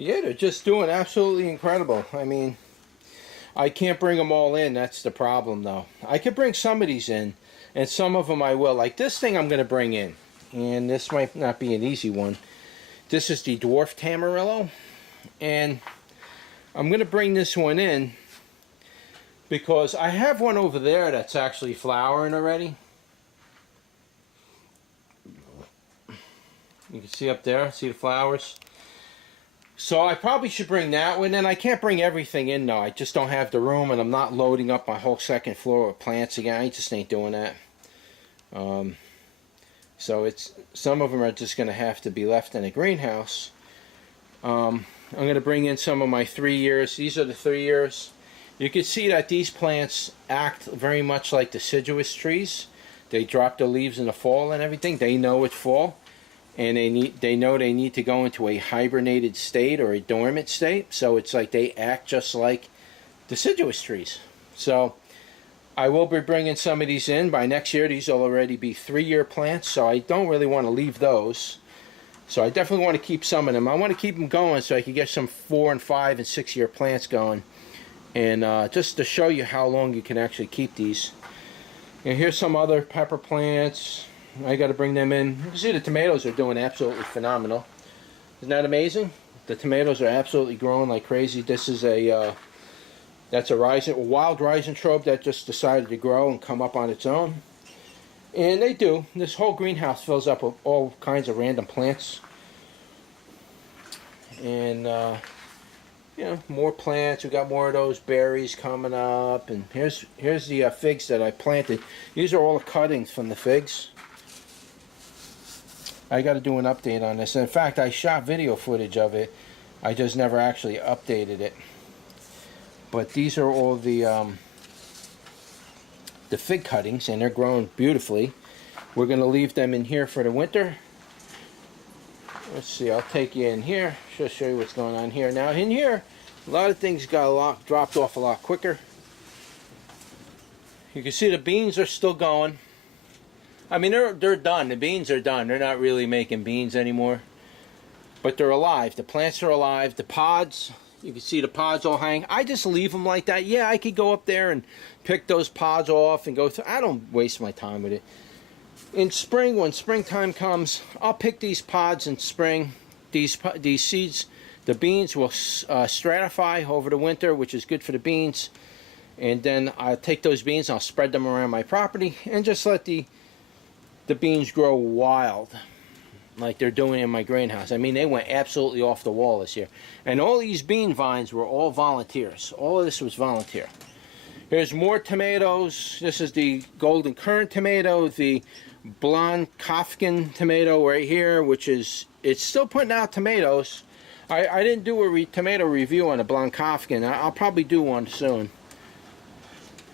Yeah, they're just doing absolutely incredible. I mean, I can't bring them all in. That's the problem, though. I could bring some of these in, and some of them I will. Like this thing I'm going to bring in, and this might not be an easy one. This is the dwarf tamarillo, and I'm going to bring this one in because I have one over there that's actually flowering already. You can see up there, see the flowers? So I probably should bring that one in. I can't bring everything in though. I just don't have the room, and I'm not loading up my whole second floor with plants again. I just ain't doing that. So it's some of them are just going to have to be left in a greenhouse. I'm going to bring in some of my 3 years. These are the 3 years. You can see that these plants act very much like deciduous trees. They drop their leaves in the fall and everything. They know it's fall, and they know they need to go into a hibernated state or a dormant state. So it's like they act just like deciduous trees. So I will be bringing some of these in by next year. These will already be 3-year plants, so I don't really want to leave those. So I definitely want to keep some of them. I want to keep them going so I can get some 4 and 5 and 6-year plants going. And just to show you how long you can actually keep these. And here's some other pepper plants. I got to bring them in. You can see the tomatoes are doing absolutely phenomenal. Isn't that amazing? The tomatoes are absolutely growing like crazy. This is a that's a wild rhizotrope that just decided to grow and come up on its own. And they do. This whole greenhouse fills up with all kinds of random plants. And you know, more plants. We got more of those berries coming up. And here's the figs that I planted. These are all the cuttings from the figs. I got to do an update on this. In fact, I shot video footage of it. I just never actually updated it. But these are all the fig cuttings, and they're growing beautifully. We're going to leave them in here for the winter. Let's see, I'll take you in here. Just show you what's going on here. Now in here, a lot of things got dropped off a lot quicker. You can see the beans are still going. I mean, they're done. The beans are done. They're not really making beans anymore. But they're alive. The plants are alive. The pods, you can see the pods all hang. I just leave them like that. Yeah, I could go up there and pick those pods off and go through. I don't waste my time with it. In spring, when springtime comes, I'll pick these pods in spring. These seeds, the beans will stratify over the winter, which is good for the beans. And then I'll take those beans, I'll spread them around my property, and just let the beans grow wild, like they're doing in my greenhouse. I mean, they went absolutely off the wall this year. And all these bean vines were all volunteers. All of this was volunteer. Here's more tomatoes. This is the golden currant tomato, the blonde Kafkin tomato right here, which is, it's still putting out tomatoes. I didn't do a tomato review on the blonde Kafkin. I'll probably do one soon.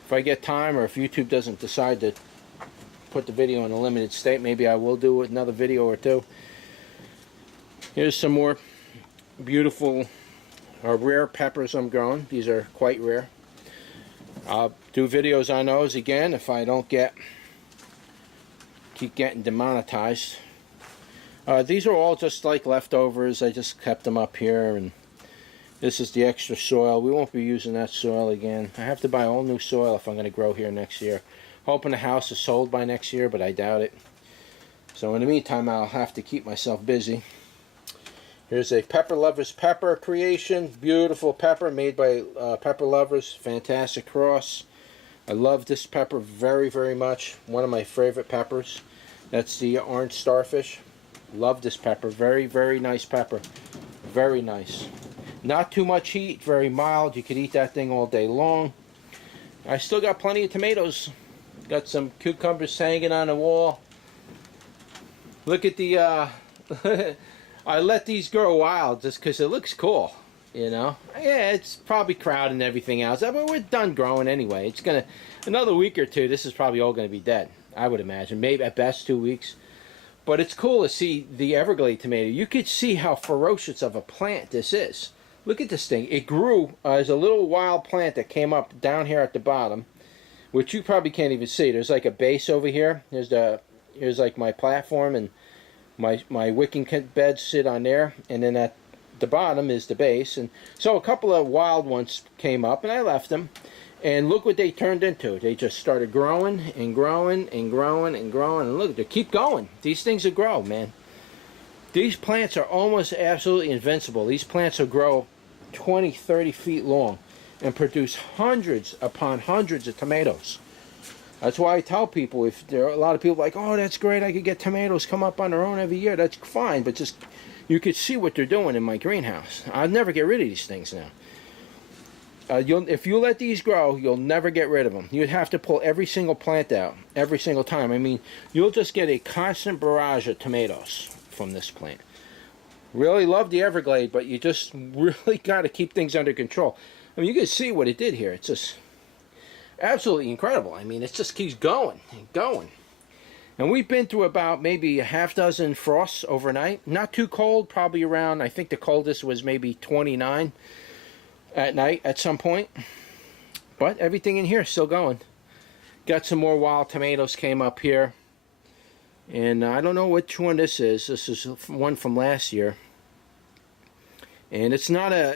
If I get time, or if YouTube doesn't decide to put the video in a limited state, maybe I will do another video or two. Here's some more beautiful rare peppers I'm growing. These are quite rare. I'll do videos on those again if I don't keep getting demonetized. These are all just like leftovers. I just kept them up here, and this is the extra soil. We won't be using that soil again. I have to buy all new soil if I'm going to grow here next year. Hoping the house is sold by next year, but I doubt it. So in the meantime, I'll have to keep myself busy. Here's a Pepper Lovers pepper creation. Beautiful pepper made by Pepper Lovers. Fantastic cross. I love this pepper very, very much. One of my favorite peppers. That's the orange starfish. Love this pepper. Very, very nice pepper. Very nice. Not too much heat. Very mild. You could eat that thing all day long. I still got plenty of tomatoes. Got some cucumbers hanging on the wall. Look at the I let these grow wild just because it looks cool, you know. Yeah, it's probably crowded and everything else, but we're done growing anyway. It's gonna, another week or two, this is probably all gonna be dead, I would imagine. Maybe at best 2 weeks. But it's cool to see the Everglade tomato. You could see how ferocious of a plant this is. Look at this thing. It grew as a little wild plant that came up down here at the bottom, which you probably can't even see. There's like a base over here. Here's like my platform, and my wicking beds sit on there, and then that the bottom is the base. And so a couple of wild ones came up, and I left them. And look what they turned into. They just started growing and growing and growing and growing. And look, they keep going. These things will grow, man. These plants are almost absolutely invincible. These plants will grow 20, 30 feet long and produce hundreds upon hundreds of tomatoes. That's why I tell people, if there are a lot of people like, oh, that's great, I could get tomatoes come up on their own every year. That's fine, but just, you could see what they're doing in my greenhouse. I'll never get rid of these things now. If you let these grow, you'll never get rid of them. You'd have to pull every single plant out, every single time. I mean, you'll just get a constant barrage of tomatoes from this plant. Really love the Everglade, but you just really got to keep things under control. I mean, you can see what it did here. It's just absolutely incredible. I mean, it just keeps going and going. And we've been through about maybe a half dozen frosts overnight. Not too cold, probably around, I think the coldest was maybe 29 at night at some point. But everything in here is still going. Got some more wild tomatoes came up here. And I don't know which one this is. This is one from last year. And it's not a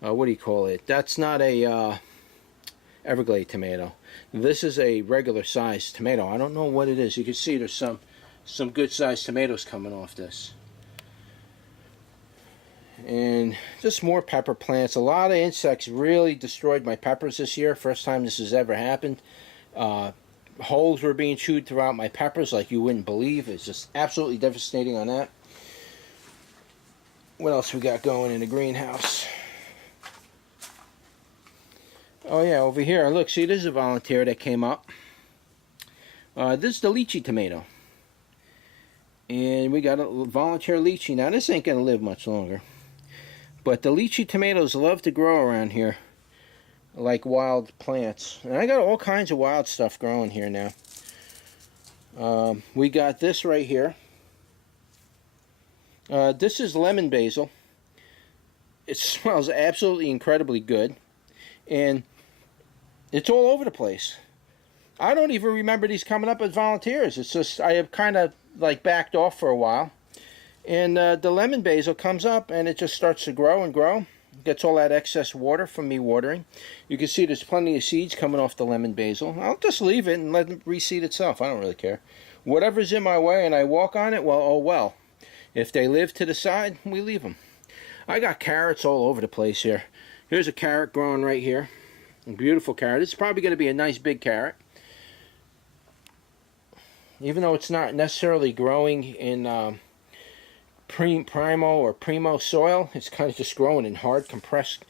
what do you call it? That's not a Everglade tomato. This is a regular sized tomato. I don't know what it is. You can see there's some good sized tomatoes coming off this. And just more pepper plants. A lot of insects really destroyed my peppers this year. First time this has ever happened. Holes were being chewed throughout my peppers like you wouldn't believe. It's just absolutely devastating on that. What else we got going in the greenhouse? Oh yeah, over here, look, see, this is a volunteer that came up. This is the lychee tomato. And we got a volunteer lychee. Now, this ain't going to live much longer. But the lychee tomatoes love to grow around here like wild plants. And I got all kinds of wild stuff growing here now. We got this right here. This is lemon basil. It smells absolutely incredibly good. And it's all over the place. I don't even remember these coming up as volunteers. It's just, I have kind of like backed off for a while. And the lemon basil comes up and it just starts to grow and grow. Gets all that excess water from me watering. You can see there's plenty of seeds coming off the lemon basil. I'll just leave it and let it reseed itself. I don't really care. Whatever's in my way and I walk on it, well, oh well. If they live to the side, we leave them. I got carrots all over the place here. Here's a carrot growing right here. A beautiful carrot. It's probably going to be a nice big carrot. Even though it's not necessarily growing in primo or primo soil, it's kind of just growing in hard compressed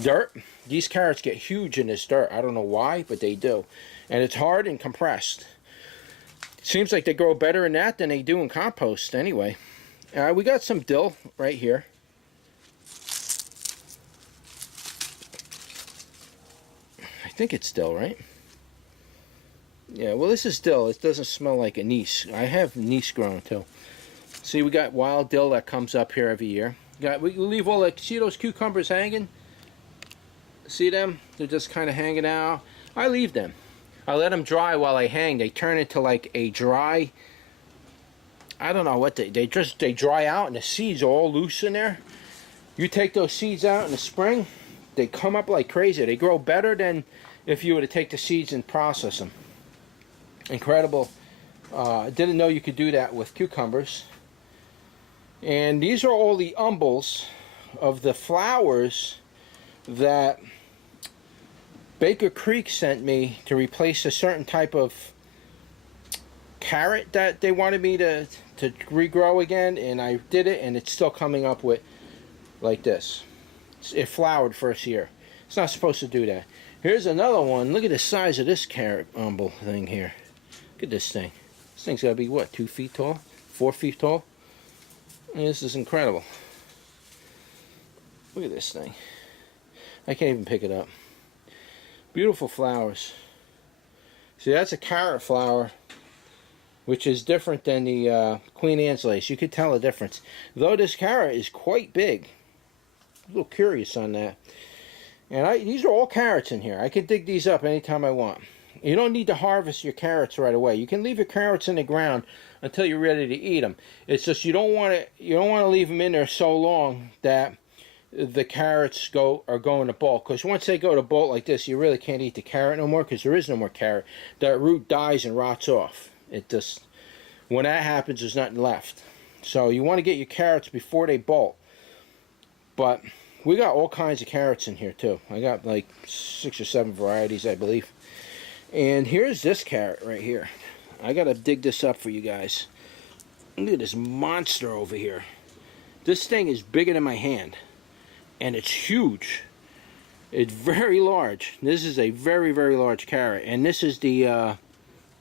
dirt. These carrots get huge in this dirt. I don't know why, but they do. And it's hard and compressed. It seems like they grow better in that than they do in compost anyway. We got some dill right here. I think it's dill, right? Yeah, well, this is dill. It doesn't smell like anise. I have anise growing too. See, we got wild dill that comes up here every year. We leave all the, see those cucumbers hanging? See them? They're just kind of hanging out. I leave them. I let them dry while they hang. They turn into like a dry, I don't know what they dry out and the seeds are all loose in there. You take those seeds out in the spring, they come up like crazy. They grow better than if you were to take the seeds and process them. Incredible. I didn't know you could do that with cucumbers. And these are all the umbels of the flowers that Baker Creek sent me to replace a certain type of carrot that they wanted me to regrow again, and I did it, and it's still coming up with like this. It flowered first year. It's not supposed to do that. Here's another one. Look at the size of this carrot umbel thing here. Look at this thing. This thing's got to be what, 2 feet tall? 4 feet tall? And this is incredible. Look at this thing. I can't even pick it up. Beautiful flowers. See, that's a carrot flower, which is different than the Queen Anne's lace. You could tell the difference. Though this carrot is quite big. A little curious on that. And these are all carrots in here. I can dig these up anytime I want. You don't need to harvest your carrots right away. You can leave your carrots in the ground until you're ready to eat them. It's just you don't want to leave them in there so long that the carrots are going to bolt. Because once they go to bolt like this, you really can't eat the carrot no more, because there is no more carrot. That root dies and rots off. It just, when that happens, there's nothing left. So you want to get your carrots before they bolt. But we got all kinds of carrots in here too. I got like 6 or 7 varieties, I believe. And here's this carrot right here. I gotta dig this up for you guys. Look at this monster over here. This thing is bigger than my hand, and it's huge. It's very large. This is a very, very large carrot, and this is the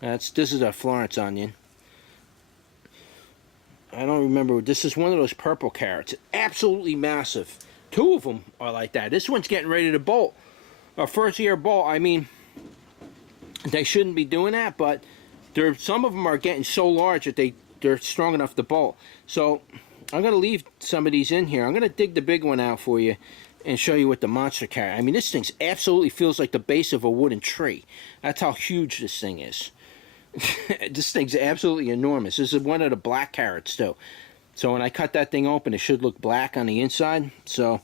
this is a Florence onion. I don't remember. This is one of those purple carrots. Absolutely massive. 2 of them are like that. This one's getting ready to bolt. A first year bolt. I mean, they shouldn't be doing that, but some of them are getting so large that they're strong enough to bolt. So I'm going to leave some of these in here. I'm going to dig the big one out for you and show you what the monster carrot. I mean, this thing absolutely feels like the base of a wooden tree. That's how huge this thing is. This thing's absolutely enormous. This is one of the black carrots too. So when I cut that thing open, it should look black on the inside. So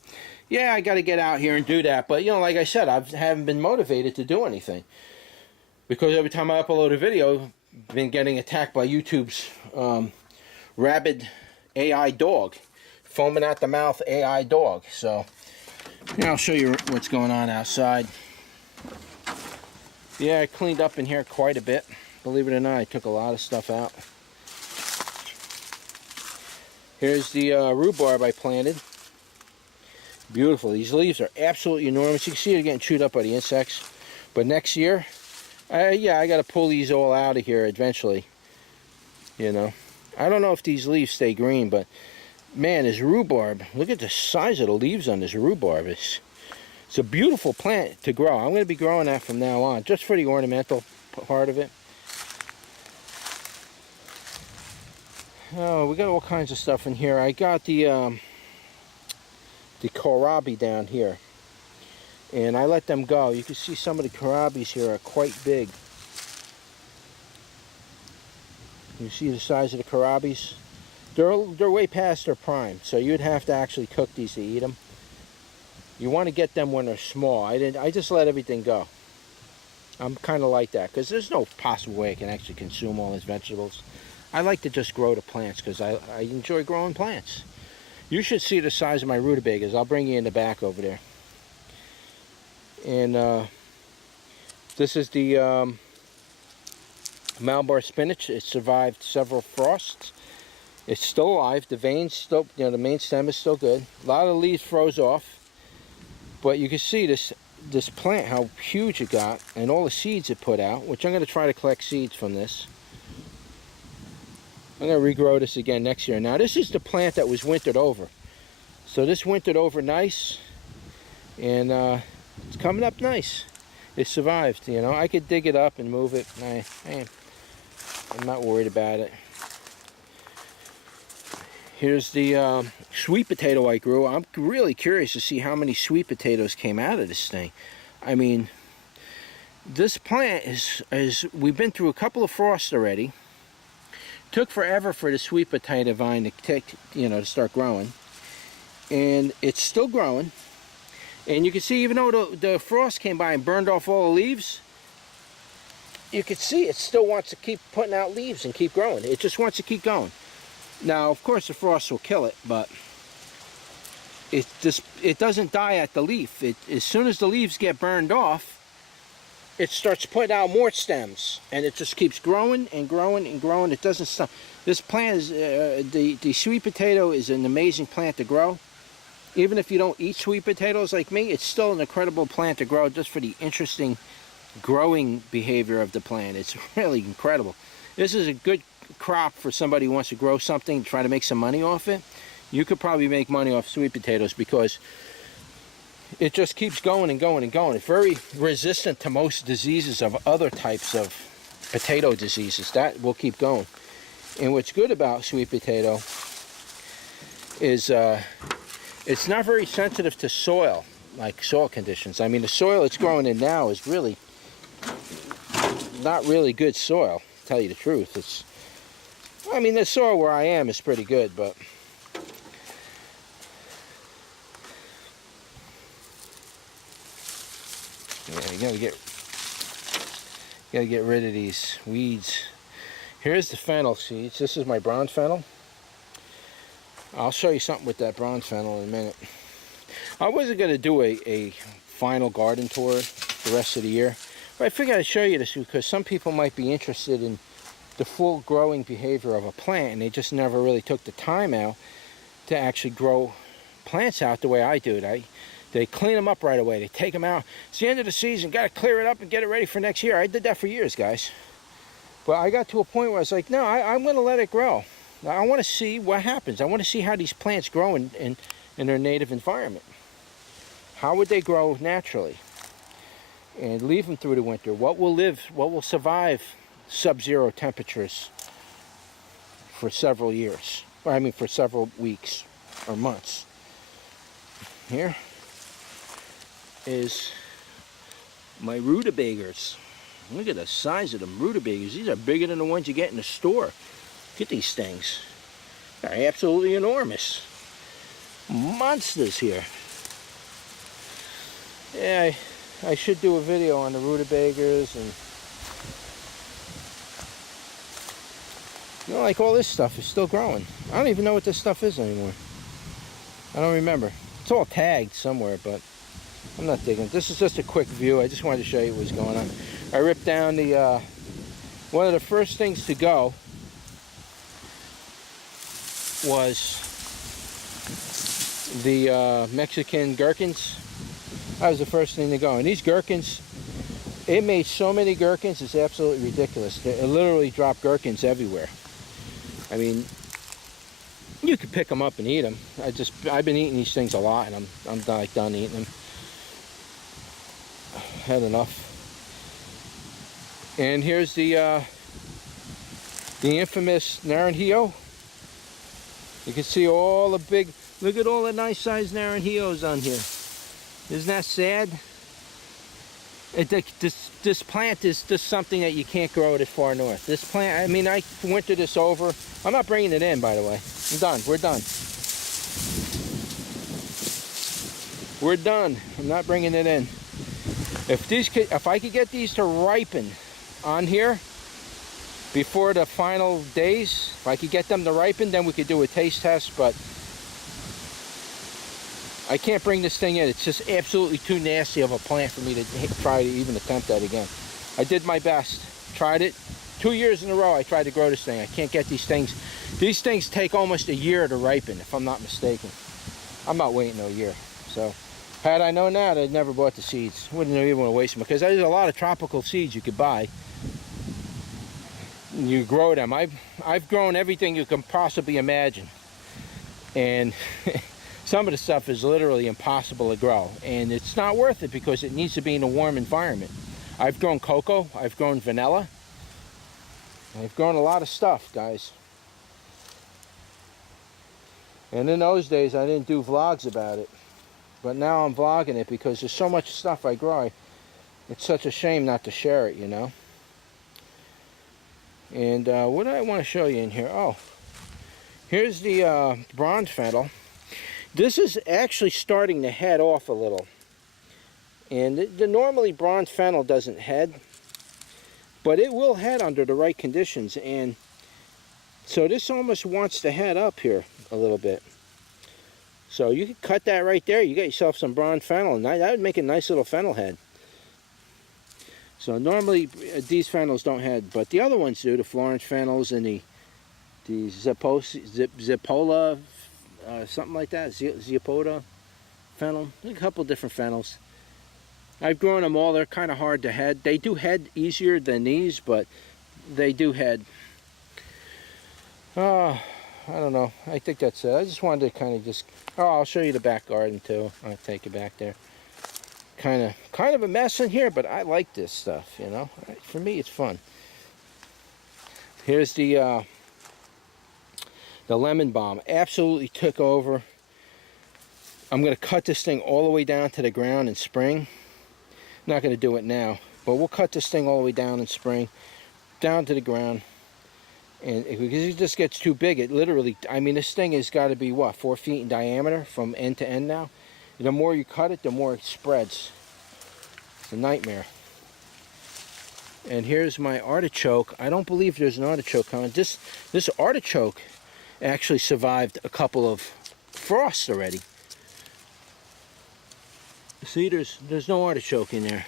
yeah, I got to get out here and do that. But you know, like I said, I haven't been motivated to do anything, because every time I upload a video, I've been getting attacked by YouTube's rabid AI dog, foaming at the mouth AI dog. So yeah, I'll show you what's going on outside. Yeah, I cleaned up in here quite a bit. Believe it or not, I took a lot of stuff out. Here's the rhubarb I planted. Beautiful. These leaves are absolutely enormous. You can see they're getting chewed up by the insects. But next year, yeah, I got to pull these all out of here eventually. You know, I don't know if these leaves stay green, but man, this rhubarb, look at the size of the leaves on this rhubarb. It's a beautiful plant to grow. I'm going to be growing that from now on, just for the ornamental part of it. Oh, we got all kinds of stuff in here. I got the kohlrabi down here, and I let them go. You can see some of the kohlrabis here are quite big. You see the size of the kohlrabis? They're way past their prime, so you'd have to actually cook these to eat them. You want to get them when they're small. I just let everything go. I'm kind of like that, because there's no possible way I can actually consume all these vegetables. I like to just grow the plants, because I enjoy growing plants. You should see the size of my rutabagas. I'll bring you in the back over there. And this is the Malabar spinach. It survived several frosts. It's still alive. The veins still, you know, the main stem is still good. A lot of the leaves froze off, but you can see this plant, how huge it got, and all the seeds it put out, which I'm going to try to collect seeds from this. I'm going to regrow this again next year. Now, this is the plant that was wintered over. So this wintered over nice, and it's coming up nice. It survived, you know. I could dig it up and move it. I'm not worried about it. Here's the sweet potato I grew. I'm really curious to see how many sweet potatoes came out of this thing. I mean, this plant is we've been through a couple of frosts already. Took forever for the sweet potato vine to start growing, and it's still growing. And you can see, even though the frost came by and burned off all the leaves, you can see it still wants to keep putting out leaves and keep growing. It just wants to keep going. Now, of course, the frost will kill it, but it doesn't die at the leaf. As soon as the leaves get burned off, it starts putting out more stems, and it just keeps growing and growing and growing. It doesn't stop. This plant is the sweet potato is an amazing plant to grow. Even if you don't eat sweet potatoes like me, it's still an incredible plant to grow, just for the interesting growing behavior of the plant. It's really incredible. This is a good crop for somebody who wants to grow something, try to make some money off it. You could probably make money off sweet potatoes, because it just keeps going and going and going. It's very resistant to most diseases of other types of potato diseases. That will keep going. And what's good about sweet potato is it's not very sensitive to soil, like soil conditions. I mean, the soil it's growing in now is really not really good soil, to tell you the truth. It's, I mean, the soil where I am is pretty good, but yeah, you gotta get rid of these weeds. Here's the fennel seeds. This is my bronze fennel. I'll show you something with that bronze fennel in a minute. I wasn't gonna do a final garden tour the rest of the year, but I figured I'd show you this because some people might be interested in the full growing behavior of a plant, and they just never really took the time out to actually grow plants out the way I do it. They clean them up right away. They take them out. It's the end of the season. Got to clear it up and get it ready for next year. I did that for years, guys. But I got to a point where I was like, no, I'm going to let it grow. I want to see what happens. I want to see how these plants grow in their native environment. How would they grow naturally? And leave them through the winter. What will survive sub-zero temperatures for several years? Or, I mean, for several weeks or months. Here is my rutabagas. Look at the size of them rutabagas. These are bigger than the ones you get in the store. Look at these things. They're absolutely enormous. Monsters here. Yeah, I should do a video on the rutabagas, and you know, like all this stuff is still growing. I don't even know what this stuff is anymore. I don't remember. It's all tagged somewhere, but I'm not digging. This is just a quick view. I just wanted to show you what was going on. I ripped down the one of the first things to go was the Mexican gherkins. That was the first thing to go. And these gherkins, it made so many gherkins, it's absolutely ridiculous. It literally dropped gherkins everywhere. I mean, you could pick them up and eat them. I've been eating these things a lot, and I'm like done eating them. Had enough. And here's the infamous naranjillo. You can see all the big, look at all the nice sized naranjillos on here. Isn't that sad? This plant is just something that you can't grow this far north. This plant, I mean, I wintered this over. I'm not bringing it in, by the way. I'm done. We're done. We're done. I'm not bringing it in. If I could get these to ripen on here before the final days, if I could get them to ripen, then we could do a taste test, but I can't bring this thing in. It's just absolutely too nasty of a plant for me to try to even attempt that again. I did my best. Tried it. 2 years in a row I tried to grow this thing. I can't get these things. These things take almost a year to ripen, if I'm not mistaken. I'm not waiting a year. So, had I known that, I'd never bought the seeds. Wouldn't even want to waste them, because there's a lot of tropical seeds you could buy. You grow them. I've grown everything you can possibly imagine. And some of the stuff is literally impossible to grow, and it's not worth it because it needs to be in a warm environment. I've grown cocoa, I've grown vanilla, I've grown a lot of stuff, guys. And in those days I didn't do vlogs about it, but now I'm vlogging it because there's so much stuff I grow. It's such a shame not to share it, you know. And what do I want to show you in here? Oh, here's the bronze fennel. This is actually starting to head off a little. And normally bronze fennel doesn't head, but it will head under the right conditions. And so this almost wants to head up here a little bit. So you can cut that right there. You got yourself some bronze fennel, and that would make a nice little fennel head. So normally these fennels don't head, but the other ones do. The Florence fennels and the Zipola, something like that, Zipoda fennel. A couple different fennels. I've grown them all. They're kind of hard to head. They do head easier than these, but they do head. I don't know. I think that's it. I just wanted to kind of just... Oh, I'll show you the back garden too. I'll take you back there. Kind of a mess in here, but I like this stuff, you know. For me, it's fun. Here's the lemon balm. Absolutely took over. I'm going to cut this thing all the way down to the ground in spring. Not going to do it now. But we'll cut this thing all the way down in spring, down to the ground. And because it just gets too big, it literally, I mean, this thing has got to be, what, 4 feet in diameter from end to end now? The more you cut it, the more it spreads. It's a nightmare. And here's my artichoke. I don't believe there's an artichoke on it. This artichoke actually survived a couple of frosts already. See, there's no artichoke in there.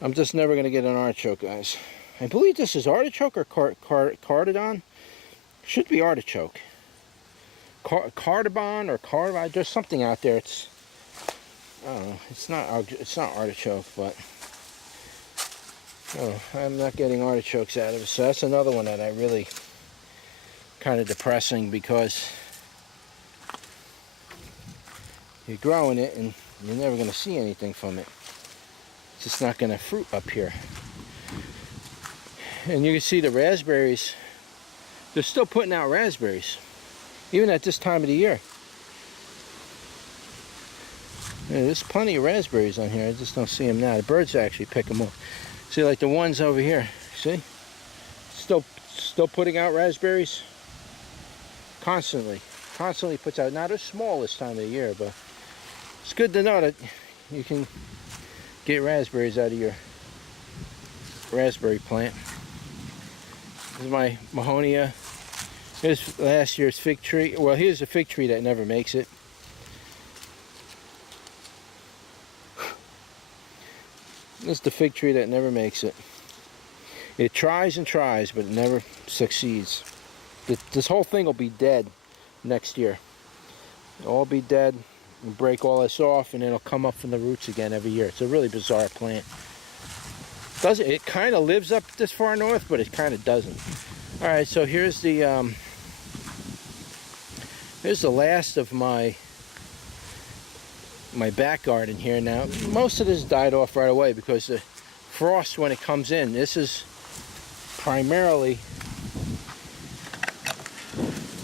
I'm just never going to get an artichoke, guys. I believe this is artichoke or cardamom. Should be artichoke. Cardamom or cardamom. There's something out there. It's, I don't know. It's not artichoke, but oh, I'm not getting artichokes out of it. So that's another one that I really kind of depressing, because you're growing it and you're never going to see anything from it. It's just not going to fruit up here. And you can see the raspberries, they're still putting out raspberries, even at this time of the year. Yeah, there's plenty of raspberries on here, I just don't see them now. The birds actually pick them up. See, like the ones over here, see? Still putting out raspberries. Constantly puts out. Now they're small this time of the year, but it's good to know that you can get raspberries out of your raspberry plant. This is my Mahonia. Here's last year's fig tree. Well, here's a fig tree that never makes it. This is the fig tree that never makes it. It tries and tries, but it never succeeds. This whole thing will be dead next year. It'll all be dead. We'll break all this off, and it'll come up from the roots again every year. It's a really bizarre plant. It kind of lives up this far north, but it kind of doesn't. All right, so here's the last of my back garden here. Now, most of this died off right away because the frost, when it comes in, this is primarily,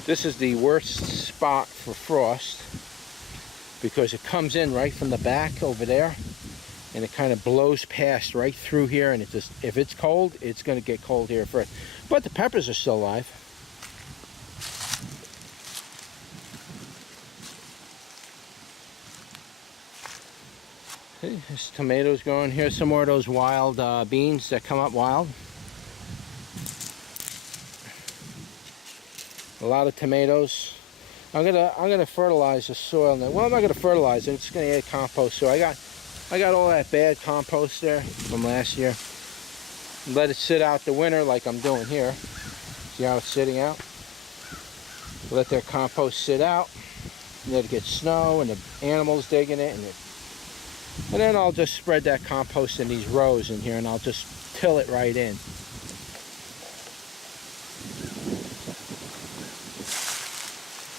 this is the worst spot for frost, because it comes in right from the back over there, and it kind of blows past right through here, and it just, if it's cold, it's going to get cold here first. But the peppers are still alive. Okay, there's tomatoes going. Here's some more of those wild beans that come up wild. A lot of tomatoes. I'm gonna fertilize the soil now. Well, I'm not gonna fertilize it. I'm just gonna add compost. So I got all that bad compost there from last year. Let it sit out the winter like I'm doing here. See how it's sitting out? Let that compost sit out. Let it get snow and the animals digging it, and then I'll just spread that compost in these rows in here, and I'll just till it right in.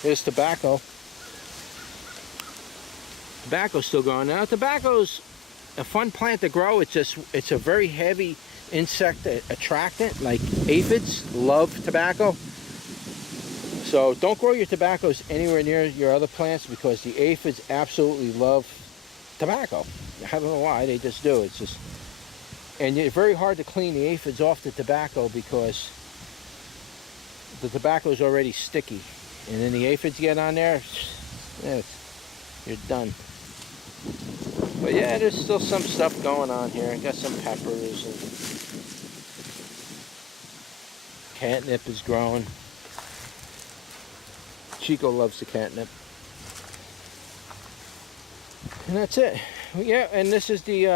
Here's tobacco. Tobacco's still growing. Now, tobacco's a fun plant to grow. It's a very heavy insect attractant. Like aphids love tobacco. So don't grow your tobaccos anywhere near your other plants, because the aphids absolutely love tobacco. I don't know why, they just do. It's just, and it's very hard to clean the aphids off the tobacco, because the tobacco is already sticky. And then the aphids get on there, yeah, you're done. But yeah, there's still some stuff going on here. I got some peppers, and catnip is growing. Chico loves the catnip. And that's it. Yeah, and this is the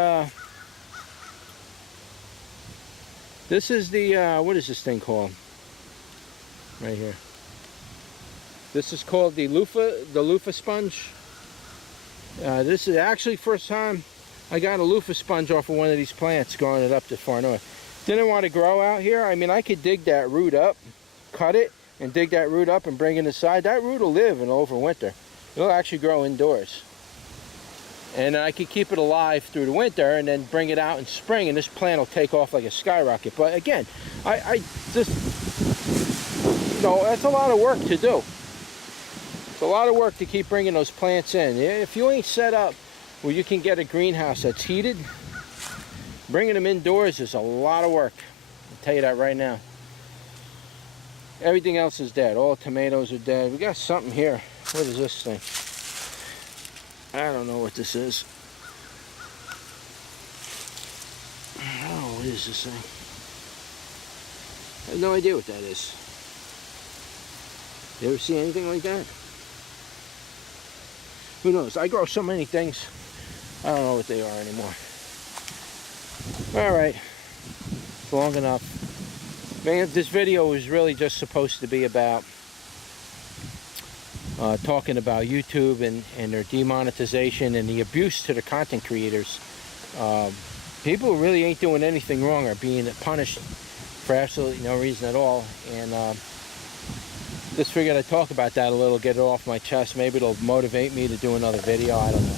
what is this thing called? Right here. This is called the loofah sponge. This is actually first time I got a loofah sponge off of one of these plants, growing it up to far north. Didn't want to grow out here. I mean, I could dig that root up, cut it, and dig that root up and bring it inside. That root will live and overwinter. It'll actually grow indoors. And I could keep it alive through the winter and then bring it out in spring, and this plant will take off like a skyrocket. But again, I just, you know, that's a lot of work to do. It's a lot of work to keep bringing those plants in. If you ain't set up where you can get a greenhouse that's heated, Bringing them indoors is a lot of work. I'll tell you that right now. Everything else is dead. All the tomatoes are dead. We got something here. What is this thing? I don't know what this is. Oh, what is this thing? I have no idea what that is. You ever see anything like that? Who knows? I grow so many things. I don't know what they are anymore. Alright. Long enough. Man, this video was really just supposed to be about talking about YouTube and their demonetization and the abuse to the content creators. People who really ain't doing anything wrong are being punished for absolutely no reason at all. And just figured I'd talk about that a little, get it off my chest. Maybe it'll motivate me to do another video. I don't know.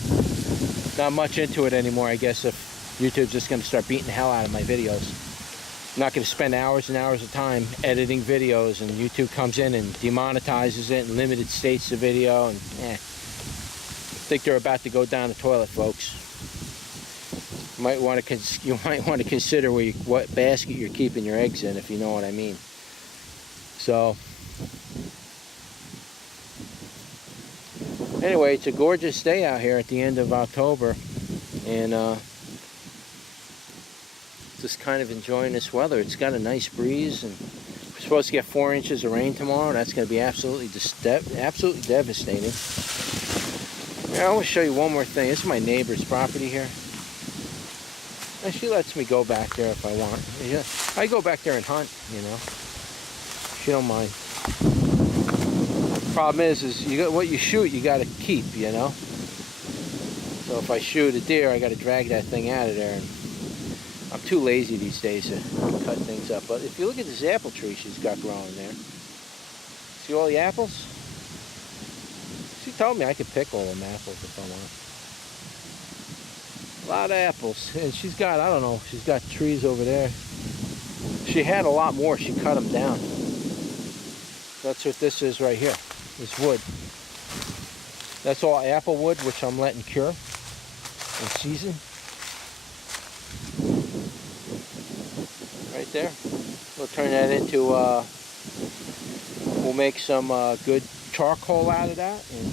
Not much into it anymore, I guess, if YouTube's just going to start beating the hell out of my videos. I'm not going to spend hours and hours of time editing videos, and YouTube comes in and demonetizes it and limited states the video, and I think they're about to go down the toilet, folks. You might want to consider what basket you're keeping your eggs in, if you know what I mean. So, anyway, it's a gorgeous day out here at the end of October, and just kind of enjoying this weather. It's got a nice breeze, and we're supposed to get 4 inches of rain tomorrow. That's going to be absolutely devastating. Yeah, I want to show you one more thing. This is my neighbor's property here, and she lets me go back there if I want. Yeah, I go back there and hunt, you know. She don't mind. Problem is you got what you shoot, you got to keep, you know. So if I shoot a deer, I got to drag that thing out of there, and I'm too lazy these days to cut things up. But if you look at this apple tree she's got growing there, see all the apples? She told me I could pick all them apples if I want. A lot of apples. And she's got, I don't know, she's got trees over there. She had a lot more. She cut them down. That's what this is right here. This wood. That's all apple wood, which I'm letting cure and season. Right there. We'll turn that into, we'll make some good charcoal out of that, and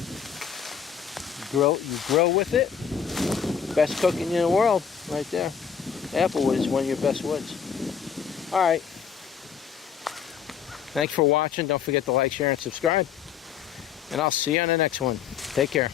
you grill with it. Best cooking in the world, right there. Apple wood is one of your best woods. Alright. Thanks for watching. Don't forget to like, share, and subscribe. And I'll see you on the next one. Take care.